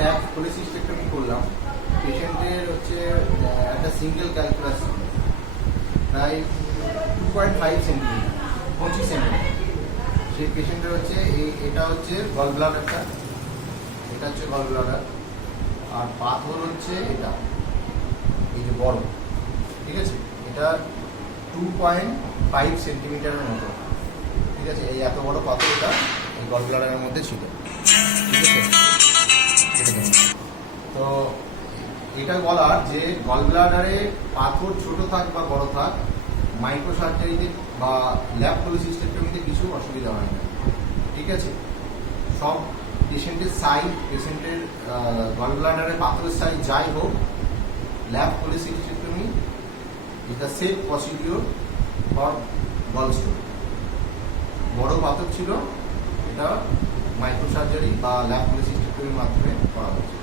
Lab পলিসিস্টেক্টমি করলাম। পেশেন্টের হচ্ছে একটা সিঙ্গেল ক্যালকুলাস প্রায় টু পয়েন্ট ফাইভ সেন্টিমিটার পঁচিশ সেন্টিমিটার সেই পেশেন্টের হচ্ছে, এই, এটা হচ্ছে গল এটা হচ্ছে গল আর পাথর হচ্ছে এটা। এই যে বড়। ঠিক আছে? এটা টু পয়েন্ট ফাইভ সেন্টিমিটারের মতো। ঠিক আছে? এই এত বড় পাথর এটা এই গল ব্লাডারের মধ্যে ছিল। তো এটা বলার যে গল ব্লাডারে পাথর ছোট থাক বা বড় থাক মাইক্রো সার্জারিতে বা ল্যাব পলিসিস্টেক্টমিতে কিছু অসুবিধা হয় না। ঠিক আছে? সব পেশেন্টের সাইজ পেশেন্টের গল ব্লাডারের পাথরের সাইজ যাই হোক lap cholecystectomy is the safe procedure for gallstone বড় পাথর ছিল, এটা মাইক্রো সার্জারি বা ল্যাব পলিসিস্টেক্টমির মাধ্যমে করা হচ্ছে